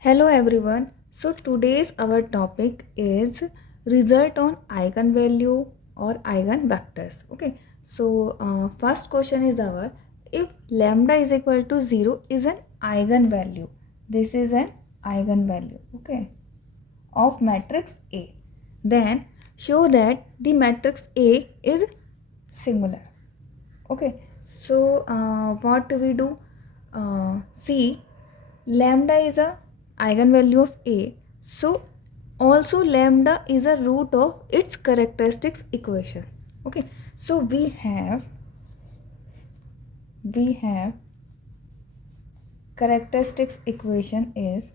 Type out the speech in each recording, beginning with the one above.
Hello everyone. So today's our topic is result on eigenvalue or eigenvectors. Okay. So first question is our, if lambda is equal to 0 is an eigenvalue. This is an eigenvalue. Okay. Of matrix A. Then show that the matrix A is singular. Okay. So what do we do? See, lambda is a eigenvalue of A, so also lambda is a root of its characteristics equation. Okay, so we have characteristics equation is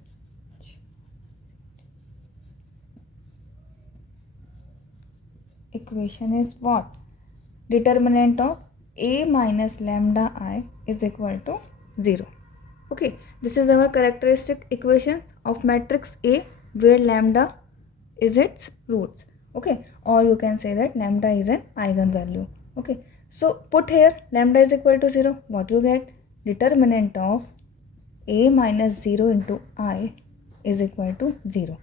what? Determinant of A minus lambda I is equal to 0. Okay, this is our characteristic equations of matrix A where lambda is its roots. Okay, or you can say that lambda is an eigenvalue. Okay, so put here lambda is equal to 0. What you get? Determinant of A minus 0 into I is equal to 0,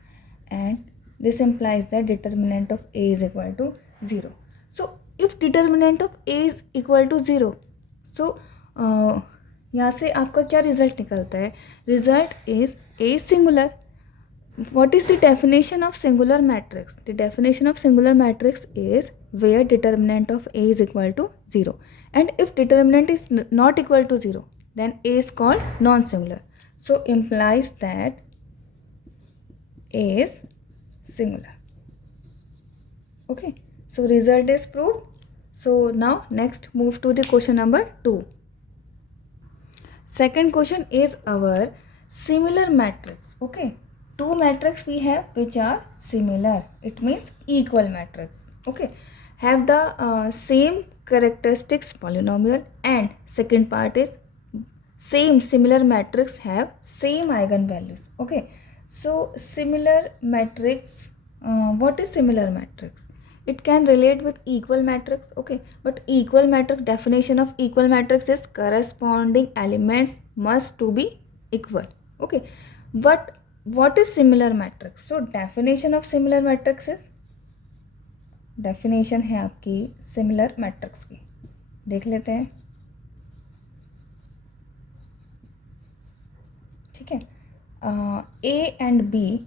and this implies that determinant of A is equal to 0. So if determinant of A is equal to 0, so यहाँ से आपका क्या result निकलता है? Result is A singular. What is the definition of singular matrix? The definition of singular matrix is where determinant of A is equal to 0, and if determinant is not equal to 0, then A is called non-singular. So implies that A is singular. Okay, so result is proved. So now next move to the question number 2. Second question is our similar matrix. Okay, two matrix we have which are similar. It means equal matrix. Okay, have the same characteristics polynomial, and second part is similar matrix have same eigenvalues. Okay, so similar matrix, what is similar matrix? It can relate with equal matrix. Okay, but equal matrix, definition of equal matrix is corresponding elements must to be equal. Okay, but what is similar matrix? So definition of similar matrix is, definition है आपकी similar matrix की, देख लेते हैं. ठीक है, A and B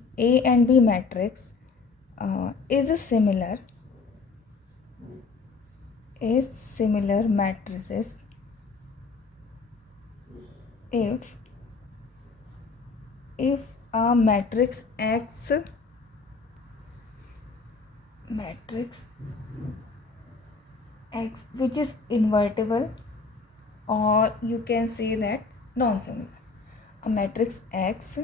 matrix is similar matrices if a matrix X which is invertible, or you can say that non-similar. A matrix X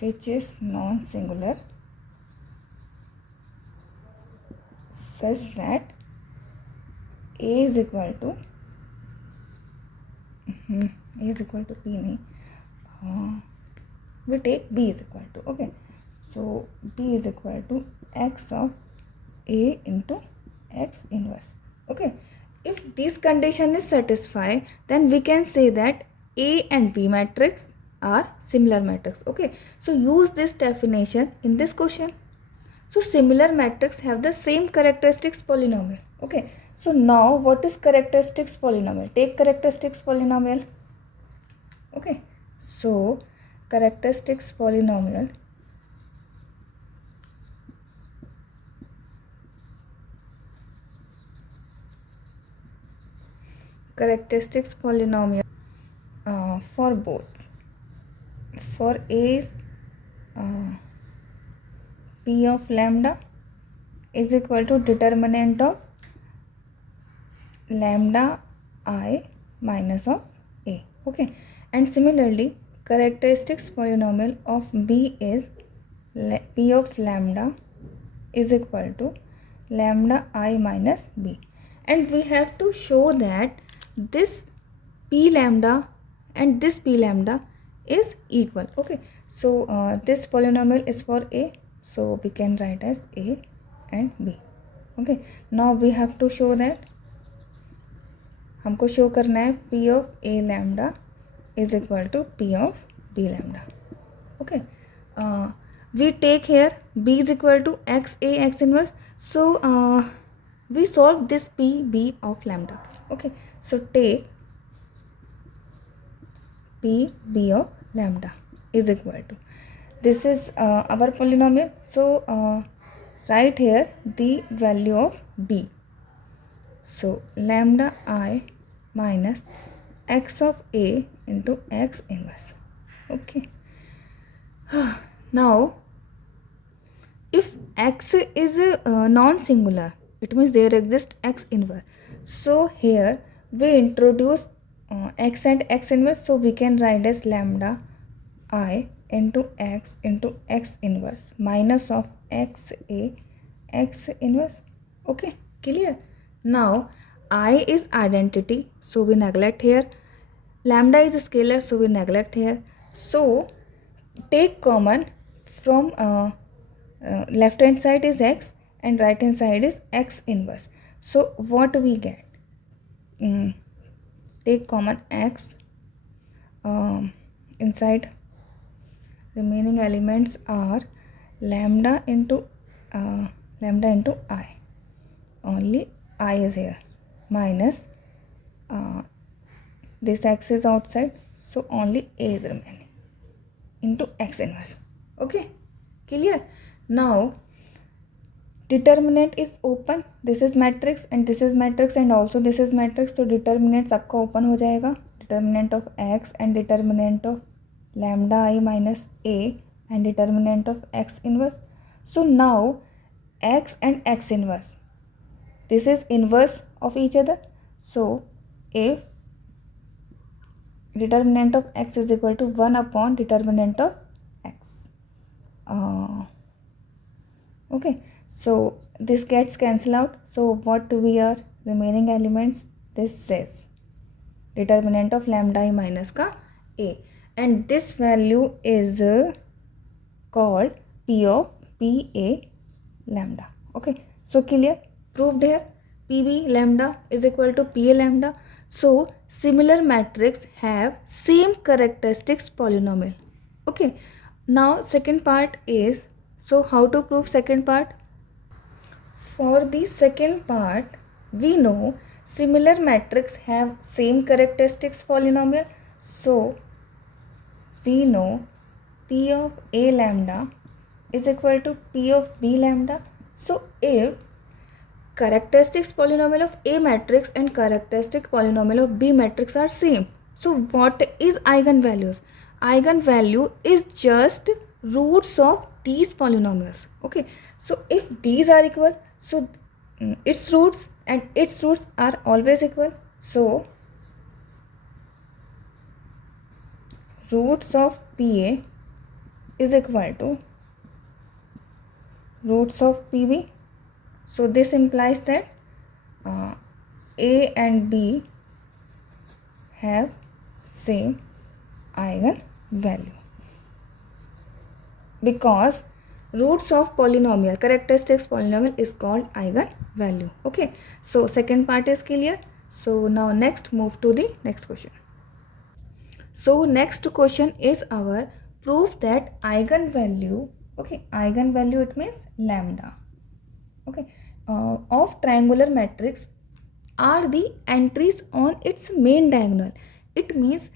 which is non-singular such that A is equal to P नहीं, we take B is equal to, okay, so B is equal to X of A into X inverse. Okay, if this condition is satisfied, then we can say that A and B matrix are similar matrix. Okay, so use this definition in this question. So similar matrix have the same characteristics polynomial. Okay, so now what is characteristics polynomial? Take characteristics polynomial. Okay, so characteristics polynomial for both. For A is P of lambda is equal to determinant of lambda I minus of A. Okay, and similarly characteristics polynomial of B is P of lambda is equal to lambda I minus B, and we have to show that this P lambda and this P lambda is equal. Okay, so this polynomial is for A, so we can write as A and B. Okay, now we have to show that हमको show करना है P of A lambda is equal to P of B lambda. Okay, we take here B is equal to X A X inverse. So we solve this P B of lambda. Okay, so take P B of lambda is equal to, this is our polynomial. So write here the value of B. So lambda I minus X of A into X inverse. Okay. Now if X is non-singular, it means there exists X inverse. So here we introduce X and X inverse, so we can write as lambda I into X inverse minus of X A X inverse. Okay, clear? Now I is identity, so we neglect here. Lambda is a scalar, so we neglect here. So take common from left hand side is X and right hand side is X inverse. So what we get? Take common X, inside remaining elements are lambda into I, only I is here, minus this X is outside, so only A is remaining, into X inverse. Okay, clear? Now determinant is open, this is matrix and this is matrix and also this is matrix, so determinant सबका open हो जाएगा. Determinant of X and determinant of lambda I minus A and determinant of X inverse. So now X and X inverse, this is inverse of each other. So if determinant of X is equal to 1 upon determinant of X, okay, so this gets cancelled out. So what we are remaining elements, this says determinant of lambda I minus ka A, and this value is called P of PA lambda. Okay, so clear? Proved here PB lambda is equal to PA lambda. So similar matrix have same characteristics polynomial. Okay, now second part is, so how to prove second part? For the second part, we know similar matrix have same characteristics polynomial. So we know P of A lambda is equal to P of B lambda. So if characteristics polynomial of A matrix and characteristic polynomial of B matrix are same, so what is eigenvalues? Eigenvalue is just roots of these polynomials. Okay, so if these are equal, so its roots and its roots are always equal. So roots of PA is equal to roots of PB. So this implies that A and B have same eigenvalue, because roots of polynomial, characteristics polynomial is called eigenvalue. Okay, so second part is clear. So now next move to the next question. So next question is our proof that eigenvalue, okay, eigenvalue it means lambda, okay, of triangular matrix are the entries on its main diagonal. It means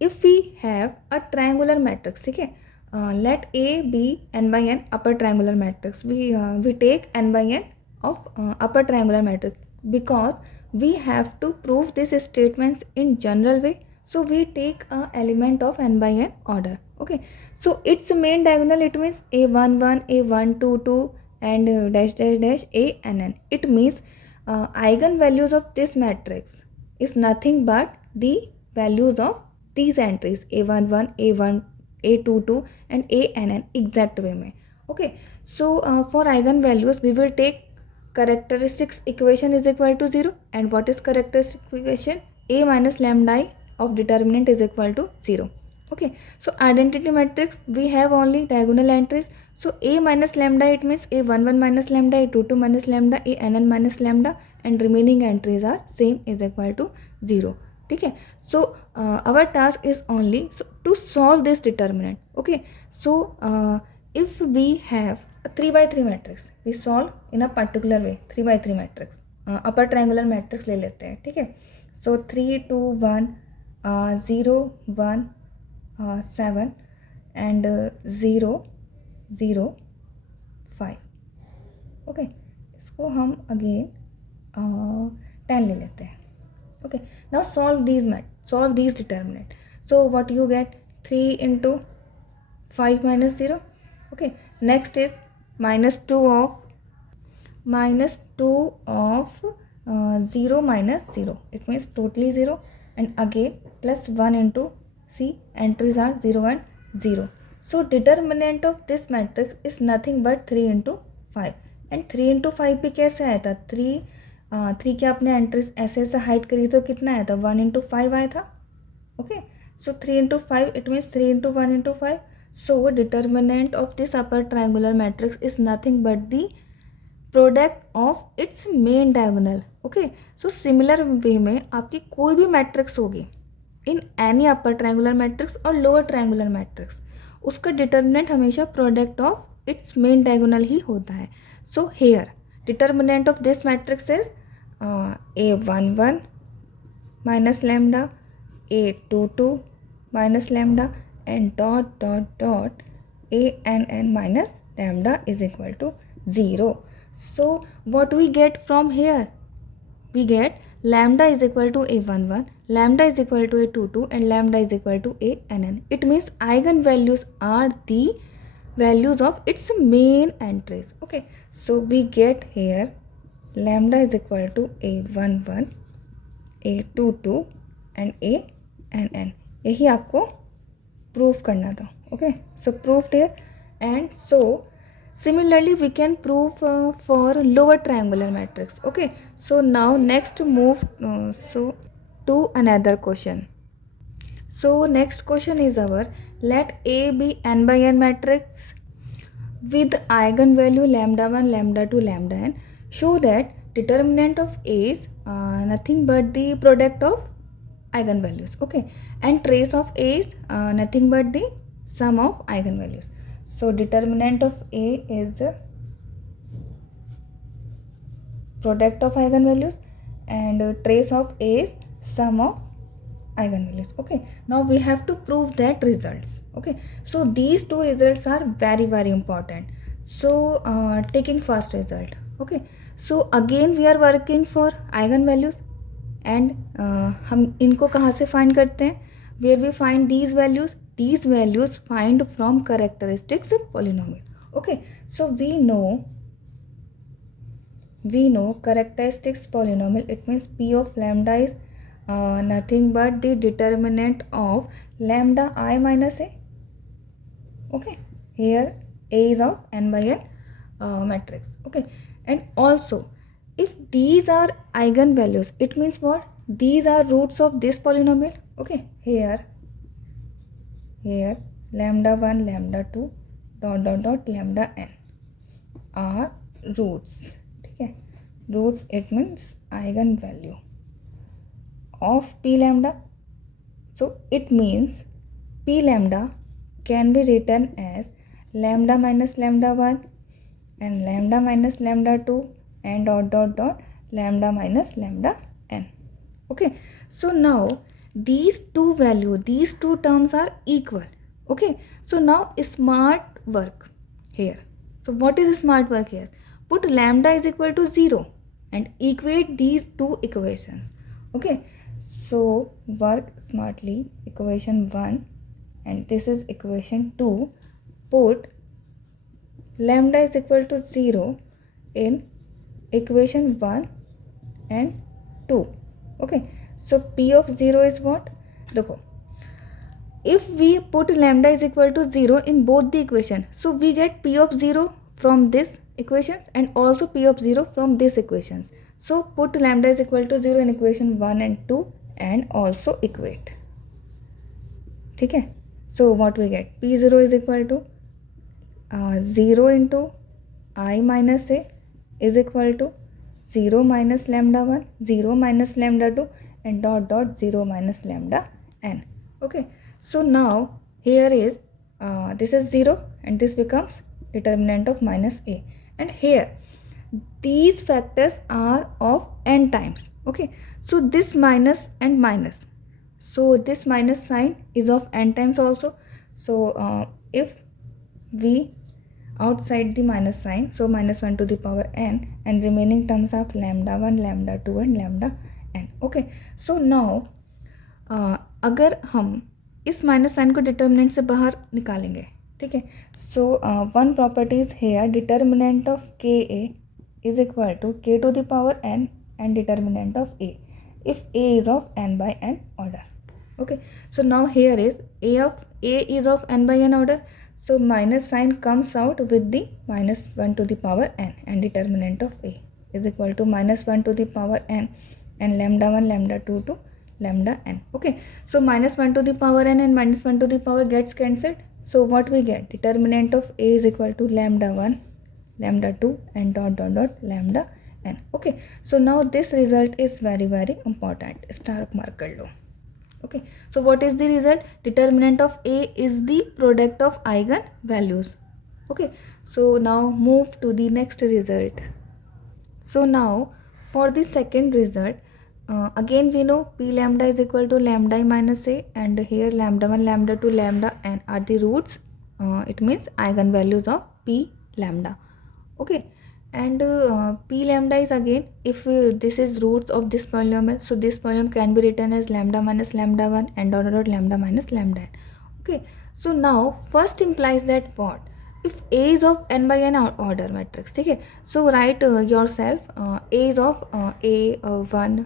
if we have a triangular matrix, okay, let A be n by n upper triangular matrix. We take n by n of upper triangular matrix because we have to prove these statements in general way. So we take a element of n by n order. Okay, so its main diagonal, it means A11, A1, 2, and dash dash dash A n n. It means eigenvalues of this matrix is nothing but the values of these entries A11, A1, A22 and A n n exact way में. Okay, so for eigenvalues we will take characteristics equation is equal to 0, and what is characteristic equation? A minus lambda I of determinant is equal to 0. Okay, so identity matrix we have only diagonal entries. So A minus lambda, it means A11 minus lambda, A22 minus lambda, A n n minus lambda, and remaining entries are same is equal to 0. ठीक है. So our task is only to solve this determinant. Okay. So if we have a 3 by 3 matrix, we solve in a particular way. 3 by 3 matrix, upper triangular matrix ले लेते हैं. ठीक है. So 3 2 1 0 1 7 and 0 0 5. Okay. इसको हम again 10 ले लेते हैं. Okay. Now solve these determinant. So what you get? 3 into 5 minus 0. Okay. Next is minus 2 of 0 minus 0. It means totally 0. And again plus 1 into, see, entries are 0 and 0. So determinant of this matrix is nothing but 3 into 5. And 3 into 5 भी कैसे आया था? 3 के आपने entries ऐसे ऐसे hide करी तो कितना आया था? 1 into 5 आया था. Okay. So 3 into 5 it means 3 into 1 into 5. So determinant of this upper triangular matrix is nothing but the product of its main diagonal. Okay. So similar way में आपकी कोई भी मैट्रिक्स होगी in any upper triangular matrix और lower triangular matrix, उसका determinant हमेशा product of its main diagonal ही होता है. So here determinant of this matrix is a11 minus lambda, a22 minus lambda and dot dot dot a(n) minus lambda is equal to 0. So what we get from here? We get lambda is equal to a11, lambda is equal to a22 and lambda is equal to a(n). It means eigenvalues are the values of its main entries. Okay. So we get here lambda is equal to a11, a22 and a(n). यही आपको proof करना था. Okay. So proofed here. And so similarly we can prove for lower triangular matrix. Okay. So now next move to another question. So next question is our, let A be n by n matrix with eigenvalue lambda 1, lambda 2, lambda n. Show that determinant of A is nothing but the product of eigenvalues. Okay. And trace of A is nothing but the sum of eigenvalues. So determinant of A is product of eigenvalues and trace of A is sum of eigenvalues. Okay. Now we have to prove that results. Okay. So these two results are very very important. So taking first result. Okay. So again we are working for eigenvalues and हम इनको कहाँ से find करते हैं? Where we find these values? These values find from characteristics polynomial. Okay. So we know characteristics polynomial. It means P of lambda is nothing but the determinant of lambda I minus a. Okay. Here A is of n by n matrix. Okay. And also if these are eigenvalues, it means what? These are roots of this polynomial. Okay. Here lambda 1, lambda 2 dot dot dot lambda n are roots. Okay. Roots, it means eigenvalue of p lambda. So it means p lambda can be written as lambda minus lambda 1 and lambda minus lambda 2 and dot dot dot lambda minus lambda n. Okay. So now these two values, these two terms are equal. Okay. So now smart work here. So what is smart work here? Put lambda is equal to 0 and equate these two equations. Okay. So work smartly. Equation 1 and this is equation 2. Put lambda is equal to 0 in equation 1 and 2. Okay. So P of 0 is what? देखो, if we put lambda is equal to 0 in both the equation, so we get P of 0 from this equations and also P of 0 from this equations. So put lambda is equal to 0 in equation 1 and 2 and also equate. ठीक है. So what we get? P0 is equal to 0 into I minus a is equal to 0 minus lambda 1, 0 minus lambda 2, and dot dot 0 minus lambda n. Okay, so now here is this is 0 and this becomes determinant of minus a, and here these factors are of n times. Okay, so this minus and minus, so this minus sign is of n times also. So if we outside the minus sign, so minus 1 to the power n, and remaining terms of lambda 1, lambda 2 and lambda n. Okay, so now अगर हम इस minus sign को determinant से बाहर निकालेंगे, ठीक है, so one property is here, determinant of K A is equal to K to the power n and determinant of A if A is of n by n order. Okay, so now here is a is of n by n order, so minus sign comes out with the minus 1 to the power n, and determinant of a is equal to minus 1 to the power n and lambda 1, lambda 2 to lambda n. Okay, so minus 1 to the power n and minus 1 to the power gets cancelled, so what we get, determinant of a is equal to lambda 1, lambda 2 and dot dot dot lambda n. Okay, so now this result is very very important, star mark kar lo. Okay, so what is the result, determinant of a is the product of eigen values. Okay, so now move to the next result. So now for the second result, again we know p lambda is equal to lambda minus a, and here lambda 1, lambda 2, lambda n are the roots, it means eigen values of p lambda. Okay, and p lambda is again, if this is roots of this polynomial, so this polynomial can be written as lambda minus lambda 1 and dot dot lambda minus lambda n. Okay, so now first implies that what, if a is of n by n order matrix, ठीक है, so write yourself a is of a1,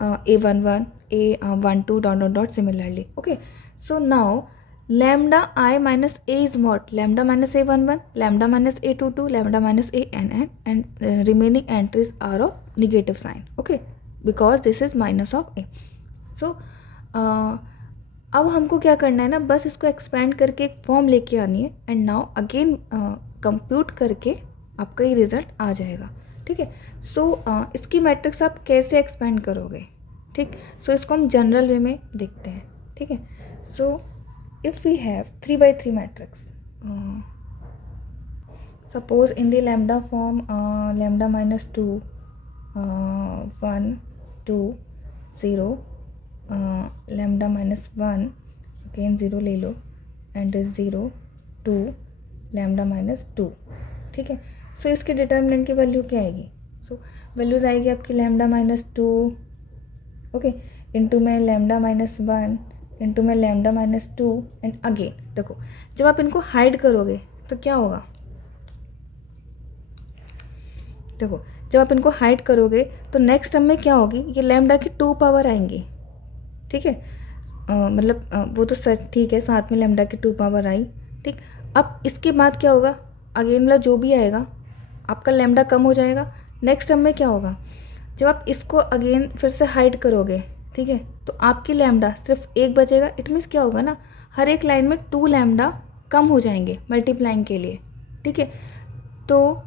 a11, a12 dot dot dot similarly. Okay, so now lambda I minus a is what, lambda minus a11, lambda minus a22, lambda minus a and remaining entries are of negative sign. Okay, because this is minus of a. So अब हमको क्या करना है ना, बस इसको expand करके एक फॉर्म लेके आनी है, एंड नाउ अगेन कंप्यूट करके आपका ये रिजल्ट आ जाएगा. ठीक है, सो इसकी मैट्रिक्स आप कैसे एक्सपेंड करोगे, ठीक, सो इसको हम जनरल वे में देखते हैं. ठीक है, सो if we have 3 by 3 matrix, suppose in the lambda form, lambda minus 2, 1 2 0, lambda minus 1 again 0 ले लो, and 0 2 lambda minus 2. ठीक है, सो इसके डिटर्मिनेंट की वैल्यू क्या आएगी, सो वैल्यूज आएगी आपकी लैम्डा माइनस 2, ओके, इंटू में लैम्डा माइनस 1 इंटू में लैम्डा माइनस 2 एंड अगेन. देखो जब आप इनको हाइड करोगे तो क्या होगा, देखो जब आप इनको हाइड करोगे तो नेक्स्ट टर्म में क्या होगी, ये लैम्डा की 2 पावर आएंगी. ठीक है, मतलब वो तो सच ठीक है, साथ में लैम्डा की 2 पावर आई. ठीक, अब इसके बाद क्या होगा, अगेन मतलब जो भी आएगा आपका लैम्डा कम हो जाएगा. नेक्स्ट टर्म में क्या होगा, जब आप इसको अगेन फिर से हाइड करोगे, ठीक है, तो आपकी लैम्डा सिर्फ 1 बचेगा. इट मीन्स क्या होगा ना, हर एक लाइन में 2 लैम्डा कम हो जाएंगे मल्टीप्लाइंग के लिए. ठीक है, तो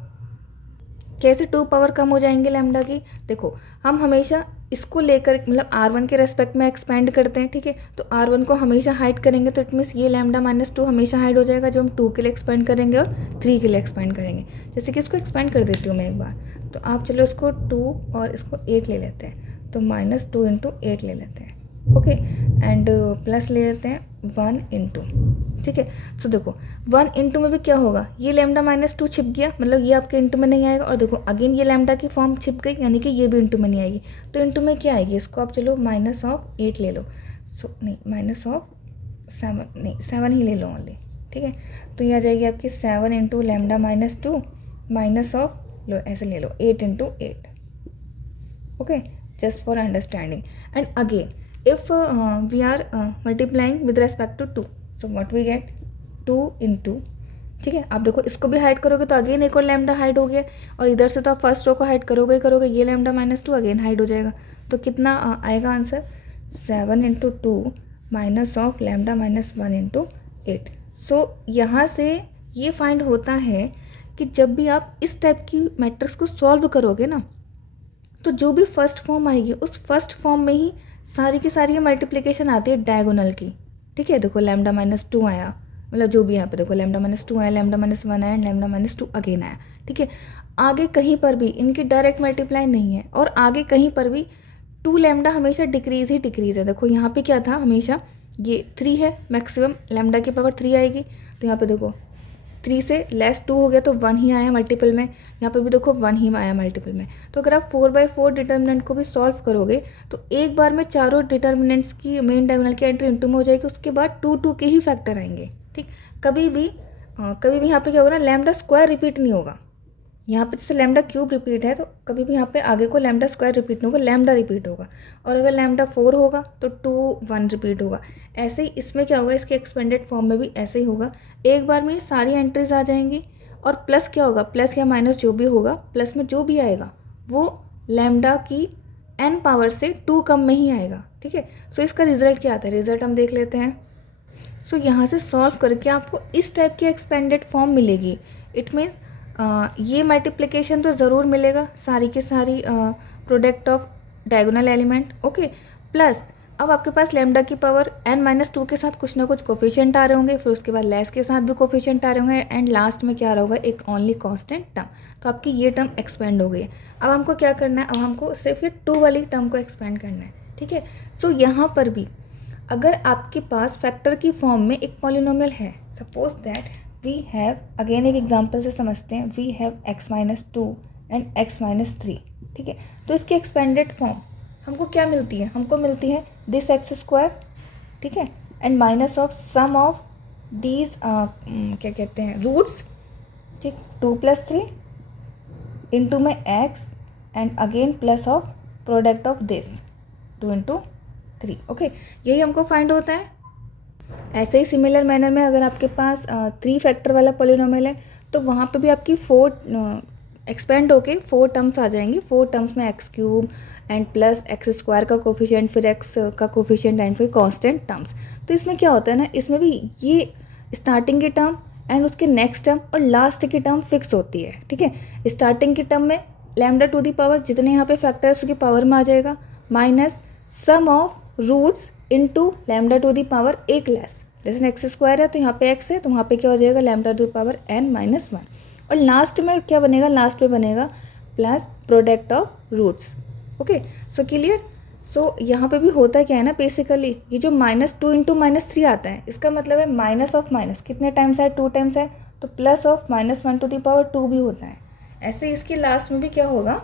कैसे 2 पावर कम हो जाएंगे लैम्डा की, देखो हम हमेशा इसको लेकर मतलब R1 के रेस्पेक्ट में एक्सपेंड करते हैं. ठीक है, तो R1 को हमेशा हाइड करेंगे तो इट मीन्स ये लैम्डा माइनस 2 हमेशा हाइड हो जाएगा जब हम 2 के लिए एक्सपेंड करेंगे और 3 के लिए एक्सपेंड करेंगे. जैसे कि इसको एक्सपेंड कर देती हूँ मैं एक बार, तो आप चलो इसको 2 और इसको 8 ले लेते हैं, तो माइनस 2 इंटू 8 ले लेते हैं. ओके, एंड प्लस ले लेते हैं 1 इंटू. ठीक है, तो देखो 1 इंटू में भी क्या होगा, ये लैम्डा माइनस 2 छिप गया, मतलब ये आपके इंटू में नहीं आएगा. और देखो अगेन ये लैम्डा की फॉर्म छिप गई, यानी कि ये भी इंटू में नहीं आएगी. तो इंटू में क्या आएगी, इसको आप चलो माइनस ऑफ 8 ले लो, सो नहीं माइनस ऑफ 7, नहीं 7 ही ले लो ओनली. ठीक है, तो ये आ जाएगी आपकी 7 into lambda minus 2 minus of, लो ऐसे ले लो 8 into 8. Okay, just for understanding. And again if we are multiplying with respect to 2, so what we get 2 into. ठीक है, आप देखो इसको भी हाइड करोगे तो अगेन एक और लैम्डा हाइड हो गया, और इधर से तो आप फर्स्ट रो को हाइड करोगे ही करोगे, ये लैम्डा माइनस 2 अगेन हाइड हो जाएगा. तो कितना आएगा answer, 7 into 2 minus of lambda minus 1 into 8. सो यहाँ से ये फाइंड होता है कि जब भी आप इस टाइप की मैट्रिक्स को सॉल्व करोगे ना, तो जो भी फर्स्ट फॉर्म आएगी उस फर्स्ट फॉर्म में ही सारी की सारी मल्टीप्लिकेशन आती है डायगोनल की, ठीक है। देखो लैम्डा माइनस 2 आया, मतलब जो भी यहाँ पे देखो लैम्डा माइनस 2 आया, लैम्डा माइनस 1 आया, लैम्डा माइनस 2 अगेन आया, ठीक है। आगे कहीं पर भी इनकी डायरेक्ट मल्टीप्लाई नहीं है, और आगे कहीं पर भी 2 लैम्डा हमेशा डिक्रीज ही डिक्रीज है। देखो यहाँ पे क्या था, हमेशा ये 3 है, मैक्सिमम लैम्डा की पावर 3 आएगी, तो यहाँ पे देखो 3 से लेस 2 हो गया तो 1 ही आया मल्टीपल में, यहाँ पे भी देखो 1 ही आया मल्टीपल में। तो अगर आप 4/4 डिटर्मिनेंट को भी सॉल्व करोगे तो एक बार में चारों डिटर्मिनेंट्स की मेन डायगोनल की एंट्री इंटू में हो जाएगी, उसके बाद 2 के ही फैक्टर आएंगे, ठीक। कभी भी यहाँ पे क्या होगा ना, लैम्डा स्क्वायर रिपीट नहीं होगा। यहाँ पे जैसे लैम्डा क्यूब रिपीट है तो कभी भी यहाँ पे आगे को लैम्डा स्क्वायर रिपीट नहीं होगा, लैम्डा रिपीट होगा। और अगर लैम्डा 4 होगा तो 2 1 रिपीट होगा। ऐसे ही इसमें क्या होगा, इसके एक्सपेंडेड फॉर्म में भी ऐसे ही होगा, एक बार में सारी एंट्रीज आ जाएंगी। और प्लस क्या होगा, प्लस या माइनस जो भी होगा, प्लस में जो भी आएगा वो लैम्डा की n पावर से 2 कम में ही आएगा, ठीक है। सो इसका रिजल्ट क्या आता है, रिजल्ट हम देख लेते हैं। सो यहाँ से सॉल्व करके आपको इस टाइप की एक्सपेंडेड फॉर्म मिलेगी। इट मीन्स ये मल्टीप्लिकेशन तो ज़रूर मिलेगा, सारी की सारी product of diagonal element, okay. Plus अब आपके पास लैम्डा की पावर n-2 के साथ कुछ ना कुछ कोफिशिएंट आ रहे होंगे, फिर उसके बाद लेस के साथ भी कोफिशिएंट आ रहे होंगे, एंड लास्ट में क्या आ रहा होगा, एक ओनली कांस्टेंट टर्म। तो आपकी ये टर्म एक्सपेंड हो गई है। अब हमको क्या करना है, अब हमको सिर्फ ये 2 वाली टर्म को एक्सपेंड करना है, ठीक है। सो यहाँ पर भी अगर आपके पास फैक्टर की फॉर्म में एक पॉलिनोमियल है, suppose that we have, again एक एग्जांपल से समझते हैं, we have x-2 and x-3, ठीक है। तो इसकी एक्सपेंडेड फॉर्म हमको क्या मिलती है, हमको मिलती है दिस x², ठीक है, and minus of sum of these क्या कहते हैं, रूट्स, ठीक, 2 + 3 इंटू में x and again plus of product of this 2 × 3, okay. यही हमको फाइंड होता है। ऐसे ही सिमिलर मैनर में अगर आपके पास 3 फैक्टर वाला पॉलिनोमियल है तो वहाँ पे भी आपकी 4 एक्सपेंड होके 4 टर्म्स आ जाएंगी। 4 टर्म्स में x³ एंड प्लस x² का कोफिशिएंट, फिर x का कोफिशिएंट एंड फिर कांस्टेंट टर्म्स। तो इसमें क्या होता है ना, इसमें भी ये स्टार्टिंग की टर्म एंड उसके नेक्स्ट टर्म और लास्ट की टर्म फिक्स होती है, ठीक है। स्टार्टिंग की टर्म में लैम्डा टू दी पावर जितने यहाँ पे फैक्टर है उसकी पावर में आ जाएगा, minus sum of roots into lambda to the power एक लेस, जैसे x² है तो यहाँ पे x है तो वहाँ पे क्या हो जाएगा, lambda to the power n-1। और लास्ट में क्या बनेगा, लास्ट में बनेगा plus product of roots, okay. So clear. So यहाँ पे भी होता क्या है ना, बेसिकली ये जो -2 × -3 आता है, इसका मतलब है माइनस ऑफ माइनस कितने टाइम्स है, 2 टाइम्स है, तो plus of -1 to the power 2 भी होता है। ऐसे इसके लास्ट में भी क्या होगा,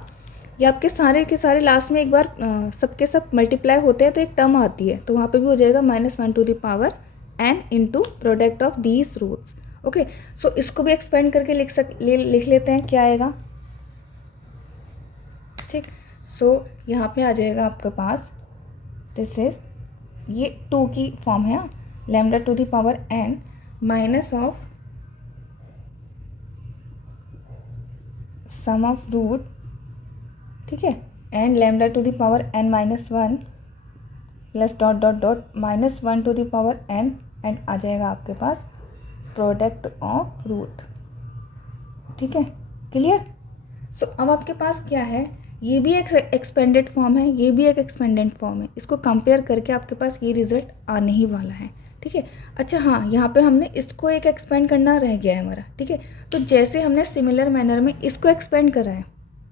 ये आपके सारे के सारे लास्ट में एक बार सबके सब मल्टीप्लाई होते हैं तो एक टर्म आती है, तो वहाँ पे भी हो जाएगा -1 to the power n into product of these roots, okay. So इसको भी एक्सपेंड करके लिख लेते हैं, क्या आएगा, ठीक। सो यहाँ पे आ जाएगा आपके पास, दिस इज, ये 2 की फॉर्म है, lambda to the power n minus of sum of root, ठीक है, and lambda to the power n-1 plus dot dot dot -1 to the power n, and आ जाएगा आपके पास प्रोडक्ट ऑफ रूट, ठीक है, क्लियर। सो अब आपके पास क्या है, ये भी एक एक्सपेंडेड फॉर्म है, ये भी एक एक्सपेंडेड फॉर्म है, इसको कंपेयर करके आपके पास ये रिजल्ट आने ही वाला है, ठीक है। अच्छा हाँ, यहाँ पे हमने इसको एक एक्सपेंड करना रह गया है हमारा, ठीक है। तो जैसे हमने सिमिलर मैनर में इसको एक्सपेंड करा है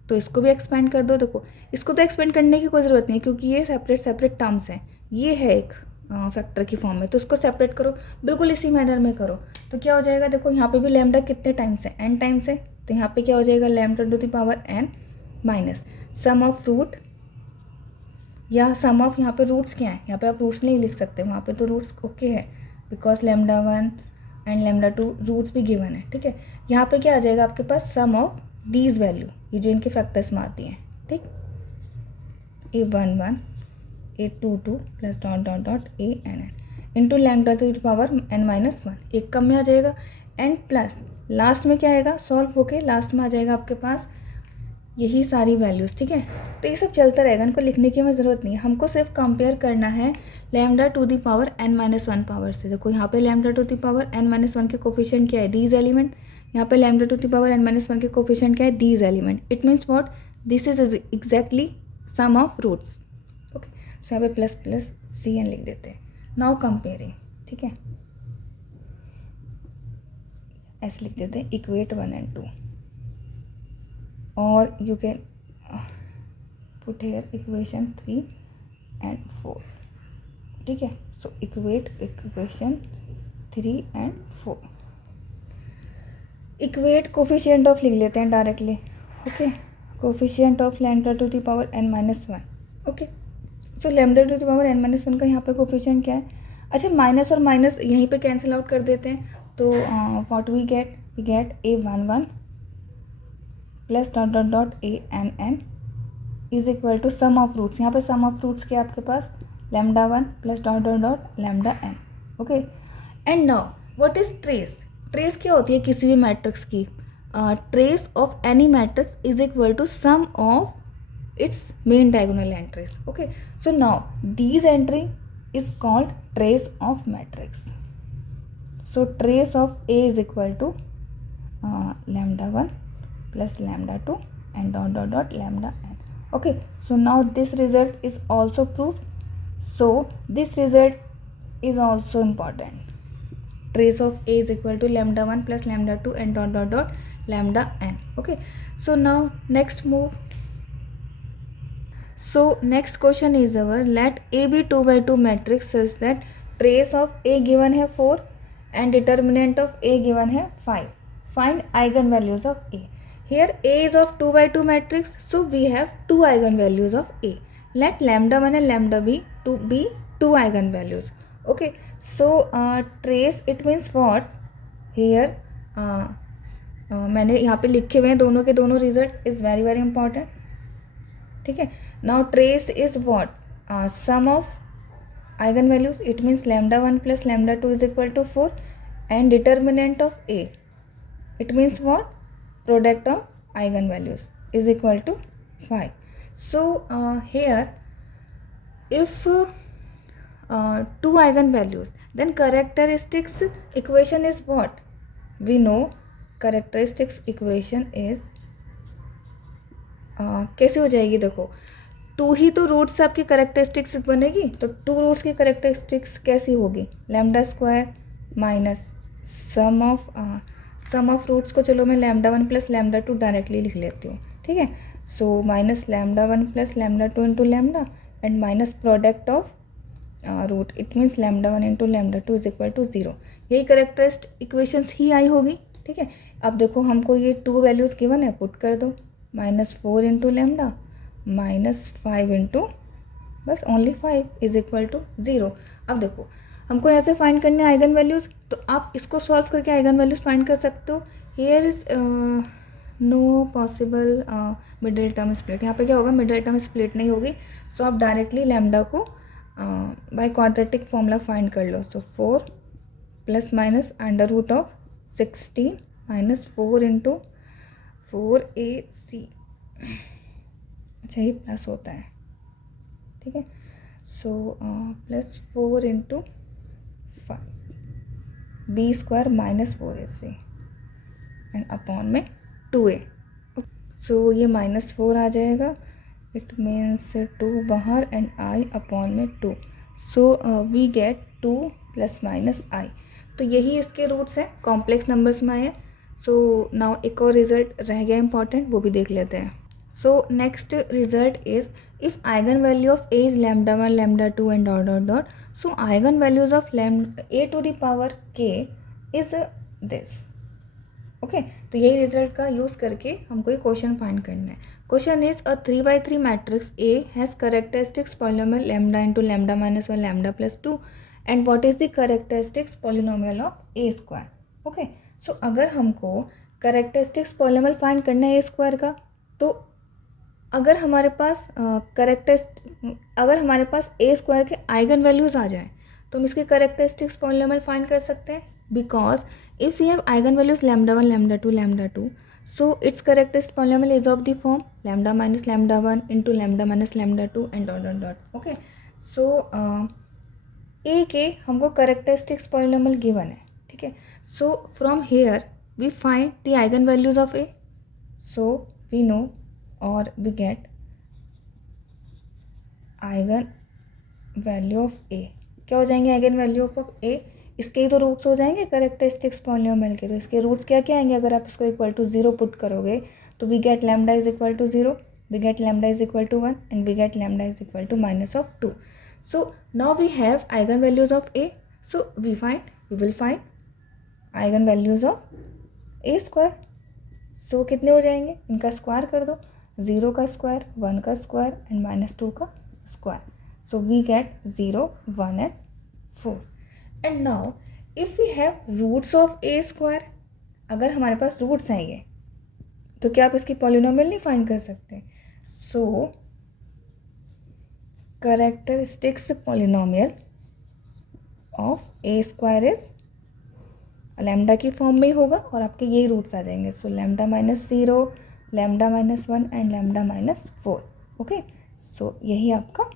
तो इसको भी एक्सपेंड कर दो। देखो इसको तो एक्सपेंड करने की कोई ज़रूरत नहीं है क्योंकि ये सेपरेट टर्म्स हैं, ये है एक फैक्टर की फॉर्म में, तो उसको सेपरेट करो, बिल्कुल इसी मैनर में करो। तो क्या हो जाएगा, देखो यहाँ पे भी लैम्डा कितने टाइम्स है, n टाइम्स है, तो यहाँ पे क्या हो जाएगा, lambda to the power n minus sum of root, या सम ऑफ, यहाँ पे रूट्स क्या है, यहाँ पे आप रूट्स नहीं लिख सकते, वहाँ पे तो रूट्स ओके है because lambda 1 and lambda 2 roots भी गिवन है, ठीक है। यहाँ पे क्या आ जाएगा आपके पास, सम ऑफ दीज वैल्यू, ये जो इनके फैक्टर्स में आती हैं, ठीक, a11 a22 plus dot dot dot a n into lambda to the power n-1, एक कम में आ जाएगा, एंड प्लस लास्ट में क्या आएगा, सॉल्व होके लास्ट में आ जाएगा आपके पास यही सारी वैल्यूज़, ठीक है। तो ये सब चलता रहेगा, इनको लिखने की हमें ज़रूरत नहीं है, हमको सिर्फ कंपेयर करना है lambda to the power n-1 power से। देखो यहाँ पे lambda to the power n-1 के कोफिशिएंट क्या है, दीज एलिमेंट, यहाँ पे lambda to the power n-1 के कोफिशिएंट क्या है, these element. It means what, this is exactly sum of roots. Okay, so यहाँ पे प्लस प्लस सी एन लिख देते हैं. Now comparing. ठीक है, ऐसे लिख देते हैं इक्वेट 1 and 2, और you can put here equation 3 and 4. ठीक है, so equate equation 3 and 4. Equate coefficient of लिख लेते हैं directly. Okay, coefficient of lambda to the power n-1. Okay, so lambda to the power n-1 का यहाँ पे coefficient क्या है? अच्छा, माइनस और माइनस यहीं पे कैंसिल आउट कर देते हैं. तो what we get a11 plus dot dot dot a is equal to sum of roots. यहाँ पे सम ऑफ रूट्स क्या है आपके पास? λ1 plus dot dot dot λn. Okay, and now what is trace? Trace क्या होती है किसी भी मैट्रिक्स की? Trace of any matrix is equal to sum of its main diagonal entries. Okay, so now these entry is called trace of matrix. So trace of A is equal to λ1 plus λ2 and dot dot dot λn. Okay, so now this result is also proved. So this result is also important. Trace of a is equal to λ1 plus λ2 and dot dot dot λn. Okay, so now next move. So next question is our, let A be 2 by 2 matrix such that trace of A given है 4 and determinant of A given है 5. Find eigenvalues of A. Here A is of 2 by 2 matrix, so we have 2 eigenvalues of A. Let λ1 and λb to be 2 eigenvalues. Okay, so trace it means what? Here मैंने यहाँ पे लिखे हुए हैं दोनों के दोनों result is very very important. ठीक है, now trace is what? Sum of eigenvalues. It means λ1 plus λ2 is equal to 4 and determinant of A. It means what? Product of eigenvalues is equal to 5. So here if 2 eigenvalues, then characteristics equation is what? We know characteristics equation is कैसे हो जाएगी? देखो, 2 ही तो roots से आपकी characteristics बनेगी, तो 2 roots की करेक्टरिस्टिक्स कैसी होगी? λ² माइनस सम ऑफ रूट्स को चलो मैं λ1 प्लस λ2 डायरेक्टली लिख लेती हूँ. ठीक है, so minus λ1 plus λ2 into lambda and minus product of root. It means λ1 into λ2 is equal to 0. यही करेक्टरिस्टिक इक्वेशंस ही आई होगी. ठीक है, अब देखो हमको ये 2 वैल्यूज़ गिवन है, पुट कर दो. -4 इंटू लैम्डा -5 इंटू बस ओनली 5 इज इक्वल टू 0. अब देखो हमको यहाँ से फाइंड करने आइगन वैल्यूज़, तो आप इसको सॉल्व करके आइगन वैल्यूज़ फाइंड कर सकते हो. Here is no possible middle term split. यहाँ पे क्या होगा? मिडिल टर्म स्प्लिट नहीं होगी. सो आप डायरेक्टली लैम्डा को बाय क्वाड्रेटिक फॉर्मूला फाइंड कर लो. So 4 plus minus under root of 16 minus 4 into 4ac. अच्छा, ये प्लस होता है. ठीक है, so plus 4 into 5 b² minus 4ac and upon में 2a. सो ये -4 आ जाएगा. इट मीन्स 2 बाहर एंड i अपॉन में 2. So we get 2 plus minus i. तो यही इसके रूट्स हैं, कॉम्प्लेक्स नंबर्स में आए हैं. सो नाउ एक और रिजल्ट रह गया इंपॉर्टेंट, वो भी देख लेते हैं. So next result is, if eigen value of a is λ1 λ2 and dot dot dot, so eigen values of a to the power k is this. Okay, तो यही रिजल्ट का यूज़ करके हमको ये क्वेश्चन फाइंड करना है. Question is, a 3x3 matrix A has characteristics polynomial λ into λ minus 1 λ plus 2 and what is the characteristics polynomial of a². Okay, so अगर हमको करेक्टरिस्टिक्स पॉलिनोमियल फाइंड करना है a² का, तो अगर हमारे पास a² के आइगन वैल्यूज़ आ जाएँ तो हम इसके करेक्टरिस्टिक्स पॉलिनोमियल फाइंड कर सकते हैं. Because if we have eigenvalues λ1 λ2 λ2, so its characteristic polynomial is of the form λ minus λ1 into λ minus λ2 and dot dot dot. Okay, so a के हमको characteristics polynomial given है. ठीक है, so from here we find the eigenvalues of a. So we know और we get eigen value of A. क्या हो जाएंगे eigen value of ए? इसके ही तो रूट्स हो जाएंगे करेक्टरिस्टिक्स पॉलिनोमियल के. तो इसके रूट्स क्या क्या आएंगे अगर आप इसको इक्वल टू 0 पुट करोगे? तो we get lambda is equal to 0, we get lambda is equal to 1 and we get lambda is equal to -2. So now we have eigen values of A. So we will find eigen values of A square. So कितने हो जाएंगे? इनका square कर दो. 0 का square, 1 का square and -2 का square. So we get 0, 1 and 4. And now if we have roots of a square, अगर हमारे पास रूट्स हैं ये, तो क्या आप इसकी पॉलिनोमियल नहीं फाइंड कर सकते? So characteristics polynomial of A square is lambda की फॉर्म में ही होगा और आपके यही रूट्स आ जाएंगे. So lambda -0, lambda -1 and lambda -4. Okay, so यही आपका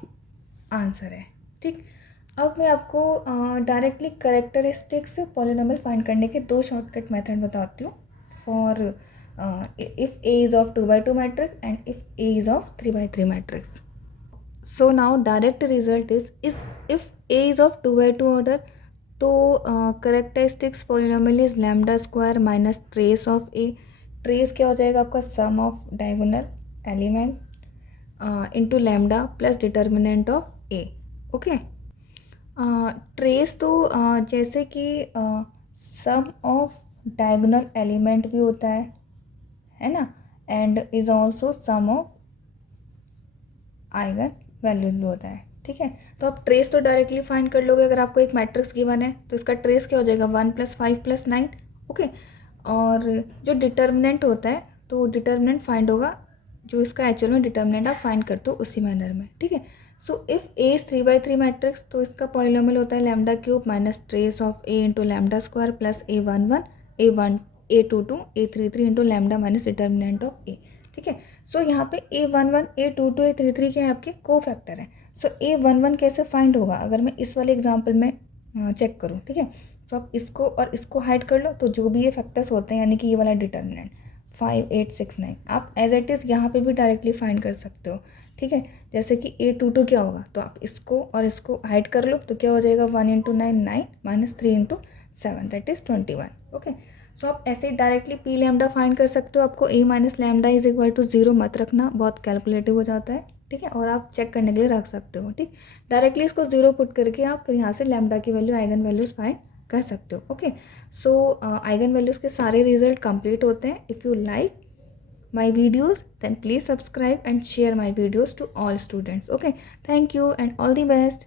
आंसर है. ठीक, अब मैं आपको डायरेक्टली करेक्टरिस्टिक्स पॉलिनोमियल फाइंड करने के 2 शॉर्टकट मेथड बताती हूँ for if A is of 2x2 matrix and if A is of 3x3 matrix. So now direct result is if A is of 2x2 order, तो characteristics polynomial is lambda square minus trace of A. Trace क्या हो जाएगा आपका? Sum of diagonal element into lambda plus determinant of A. Okay, trace तो जैसे कि सम of diagonal element भी होता है ना, and is also sum of eigenvalues भी होता है. ठीक है, तो आप ट्रेस तो डायरेक्टली फाइंड कर लोगे. अगर आपको एक मैट्रिक्स गिवन है तो इसका ट्रेस क्या हो जाएगा? 1 + 5 + 9. ओके, और जो डिटर्मिनेंट होता है तो डिटर्मिनेंट फाइंड होगा जो इसका एक्चुअल में डिटर्मिनेंट आप फाइंड करते हो उसी मैनर में. ठीक है, so if A is 3x3 matrix, तो इसका पॉलिनोमियल होता है lambda cube minus trace of A into lambda square plus A11, A22, A33 into lambda minus determinant of A. ठीक है, सो यहाँ पे A11, A22, A33 के आपके को फैक्टर हैं. सो A11 कैसे फाइंड होगा अगर मैं इस वाले एग्जाम्पल में चेक करूँ? ठीक है, सो आप इसको और इसको हाइड कर लो, तो जो भी ये फैक्टर्स होते हैं यानी कि ये वाला डिटर्मिनेंट 5, 8, 6, 9 आप एज इट इज़ यहाँ पे भी डायरेक्टली फाइंड कर सकते हो. ठीक है, जैसे कि A22 क्या होगा, तो आप इसको और इसको हाइड कर लो, तो क्या हो जाएगा? 1 × 9, 9 माइनस 3 × 7 दैट इज़ 21. ओके, सो आप ऐसे डायरेक्टली पी लैम्डा फाइंड कर सकते हो. आपको A - lambda is equal to 0 मत रखना, बहुत कैलकुलेटिव हो जाता है. ठीक है, और आप चेक करने के लिए रख सकते हो. ठीक, डायरेक्टली इसको 0 पुट करके आप फिर यहाँ से लैम्डा की वैल्यू, आइगन वैल्यूज फाइंड कर सकते हो. ओके, सो आइगन वैल्यूज़ के सारे रिजल्ट कंप्लीट होते हैं. If you like my videos, then please subscribe and share my videos to all students. Okay, thank you and all the best.